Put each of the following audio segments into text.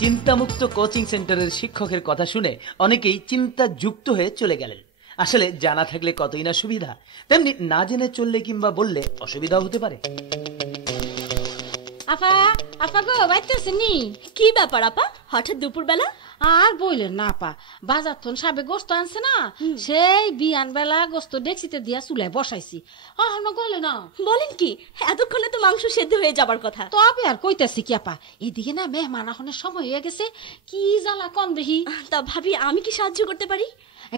চিন্তামুক্ত কোচিং সেন্টারের শিক্ষকের কথা শুনে অনেকেই চিন্তা যুক্ত হয়ে চলে গেলেন। আসলে জানা থাকলে কতই না সুবিধা, তেমনি না জেনে চললে কিংবা বললে অসুবিধাও হতে পারে। আপা আপা গো বাইতেছেনি? কি ব্যাপার আপা, হঠাৎ দুপুরবেলা? আর বললেন না আপা, বাজার থন সাবে গোস্ত আনছে না, সেই বিয়ান বেলা গোস্ত ডেকচিতে দিয়া চুলায় বসাইছি। গলে না। বলেন কি, এতক্ষণে তো মাংস সেদ্ধ হয়ে যাবার কথা। তবে আর কইতাছি কি আপা, এদিকে না মেহমান আহনের সময় হয়ে গেছে, কি জ্বালা কন দেখি। তা ভাবি আমি কি সাহায্য করতে পারি?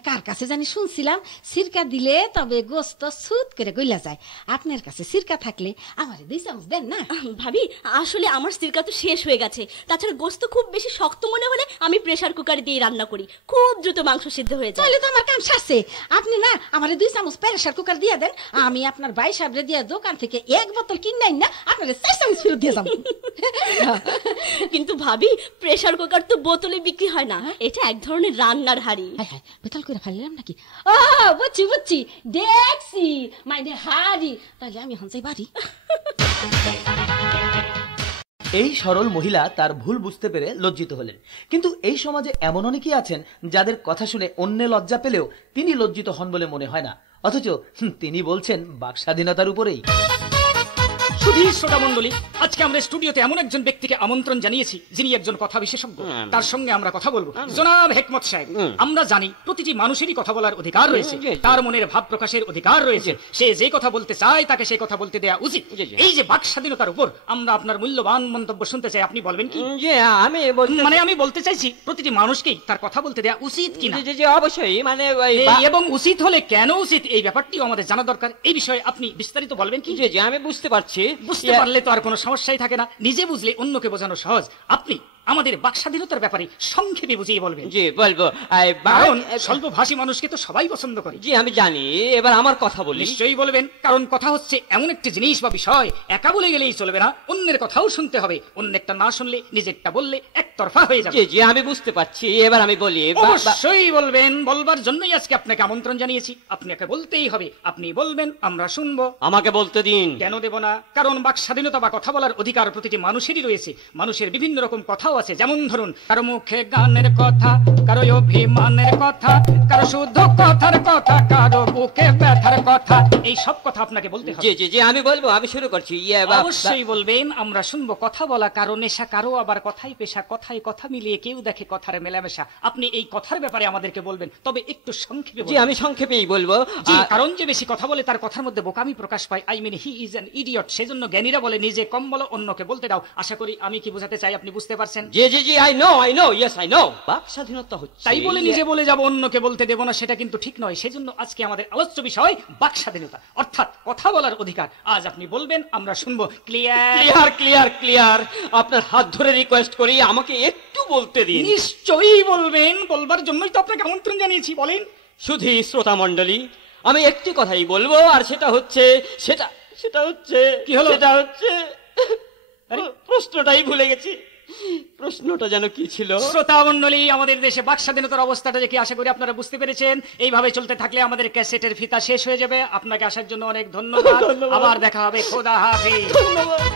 কার কাছে জানি শুনছিলাম সিরকা দিলে তবে গোস্ত সুত করে গইলা যায়। আপনার কাছে সিরকা থাকলে আমারে 2 চামচ দেন না। ভাবি আসলে আমার সিরকা তো শেষ হয়ে গেছে, তাছাড়া গোস্ত খুব বেশি শক্ত মনে হলে আমি প্রেসার কুকারে দিয়ে রান্না করি, খুব দ্রুত মাংস সিদ্ধ হয়ে যায়। তাহলে তো আমার কাম সারছে। আপনি না আমারে 2 চামচ প্রেসার কুকার দিয়ে দেন, আমি আপনার ভাই সাহেবরে দিয়ে দোকান থেকে 1 বোতল কিনাই না আপনারে 4 চামচ ফেরত দিয়ে যাব। কিন্তু ভাবি প্রেসার কুকার তো বোতলে বিক্রি হয় না, এটা এক ধরনের রান্নার হাড়ি। বেতাল করে ফেললাম নাকি? ও বুঝছি বুঝছি, দেখছি মাইনে হাড়ি, তাহলে আমি হনসাই বাড়ি। এই সরল মহিলা তার ভুল বুঝতে পেরে লজ্জিত হলেন। কিন্তু এই সমাজে এমন অনেকেই আছেন যাদের কথা শুনে অন্য লজ্জা পেলেও তিনি লজ্জিত হন বলে মনে হয় না, অথচ তিনি বলছেন বাক স্বাধীনতার উপরেই। সুধী শ্রোতা মণ্ডলী, আজকে আমরা স্টুডিওতে এমন একজন ব্যক্তিকে আমন্ত্রণ জানিয়েছি যিনি একজন কথা বিশেষজ্ঞ। তার সঙ্গে আমরা কথা বলবো। জনাব হেকমত সাহেব, আমরা জানি প্রতিটি মানুষেরই কথা বলার অধিকার রয়েছে, তার মনের ভাব প্রকাশের অধিকার রয়েছে, সে যে কথা বলতে চায় তাকে সেই কথা বলতে দেয়া উচিত। এই যে বাক স্বাধীনতার উপর আমরা আপনার মূল্যবান মন্তব্য শুনতে চাই, আপনি বলবেন কি? আমি বলতে চাইছি প্রতিটি মানুষকেই তার কথা বলতে দেয়া উচিত কিনা। অবশ্যই, মানে এবং উচিত হলে কেন উচিত এই ব্যাপারটিও আমাদের জানা দরকার। এই বিষয়ে আপনি বিস্তারিত বলবেন কি? আমি বুঝতে পারছি। বুঝতে পারলে তো আর কোনো সমস্যাই থাকে না, নিজে বুঝলে অন্যকে বোঝানো সহজ। আপনি আমাদের বাক স্বাধীনতার ব্যাপারে সংক্ষেপে বুঝিয়ে বলবেন। জি বলবো, কারণ স্বল্পভাষী মানুষকে তো সবাই পছন্দ করে। জি আমি জানি, এবার আমার কথা বলি। নিশ্চয়ই বলবেন, কারণ কথা হচ্ছে এমন একটি জিনিস বা বিষয়, একা বলে গেলেই চলবে না, অন্যের কথাও শুনতে হবে। অন্যেরটা না শুনলে নিজেরটা বললে একতরফা হয়ে যাবে। জি আমি বুঝতে পারছি, এবার আমি বলি। অবশ্যই বলবেন, বলবার জন্যই আজকে আপনাকে আমন্ত্রণ জানিয়েছি। আপনাকে বলতেই হবে, আপনি বলবেন, আমরা শুনবো। আমাকে বলতে দিন। কেন দেব না? কারণ বাক স্বাধীনতা বা কথা বলার অধিকার প্রতিটি মানুষেরই রয়েছে। মানুষের বিভিন্ন রকম কথাও আছে, যেমন ধরুন কারো মুখে গানের কথা, কারো অভিমানের কথা, কারো শুধু কথার কথা, কারো বুকে ব্যথার কথা। এই সব কথা আপনাকে বলতে হবে। জি জি জি আমি বলবো, আমি শুরু করছি। অবশ্যই বলবেন, আমরা শুনবো। কথা বলা কারো নেশা, কারো আবার কথাই পেশা, কথায় কথা মিলিয়ে কেউ দেখে কথার মেলামেশা। আপনি এই কথার ব্যাপারে আমাদেরকে বলবেন, তবে একটু সংক্ষেপে। জি আমি সংক্ষেপেই বলবো। কারণ যে বেশি কথা বলে তার কথার মধ্যে বোকামি প্রকাশ পায়। I mean he is an idiot. সেজন্য জ্ঞানীরা বলে নিজে কম বলো, অন্যকে বলতে দাও। আশা করি আমি কি বোঝাতে চাই আপনি বুঝতে পারছেন। জি জি জি I know, yes I know। বাক স্বাধীনতা হচ্ছে, তাই বলে নিজে বলে যাব অন্যকে বলতে দেব না, সেটা কিন্তু ঠিক নয়। সেজন্য আজকে আমাদের আলোচ্য বিষয় বাক স্বাধীনতা, অর্থাৎ কথা বলার অধিকার। আজ আপনি বলবেন, আমরা শুনবো। Clear clear clear. আপনার হাত ধরে রিকোয়েস্ট করি, আমাকে একটু বলতে দিন। নিশ্চয়ই বলবেন, বলবার জন্যই তো আপনাকে আমন্ত্রণ জানিয়েছি। বলেন। শুধু শ্রোতা মণ্ডলী, আমি একটি কথাই বলবো, আর সেটা হচ্ছে কি হলো? সেটা হচ্ছে প্রশ্নটাই ভুলে গেছি। প্রশ্নটা যেন কি ছিল? শ্রোতা মণ্ডলী, আমাদের দেশে বাক স্বাধীনতার অবস্থাটা দেখি আশা করি আপনারা বুঝতে পেরেছেন। এইভাবে চলতে থাকলে আমাদের ক্যাসেটের ফিতা শেষ হয়ে যাবে। আপনাকে আসার জন্য অনেক ধন্যবাদ। আবার দেখা হবে। খোদা হাফেজ। ধন্যবাদ।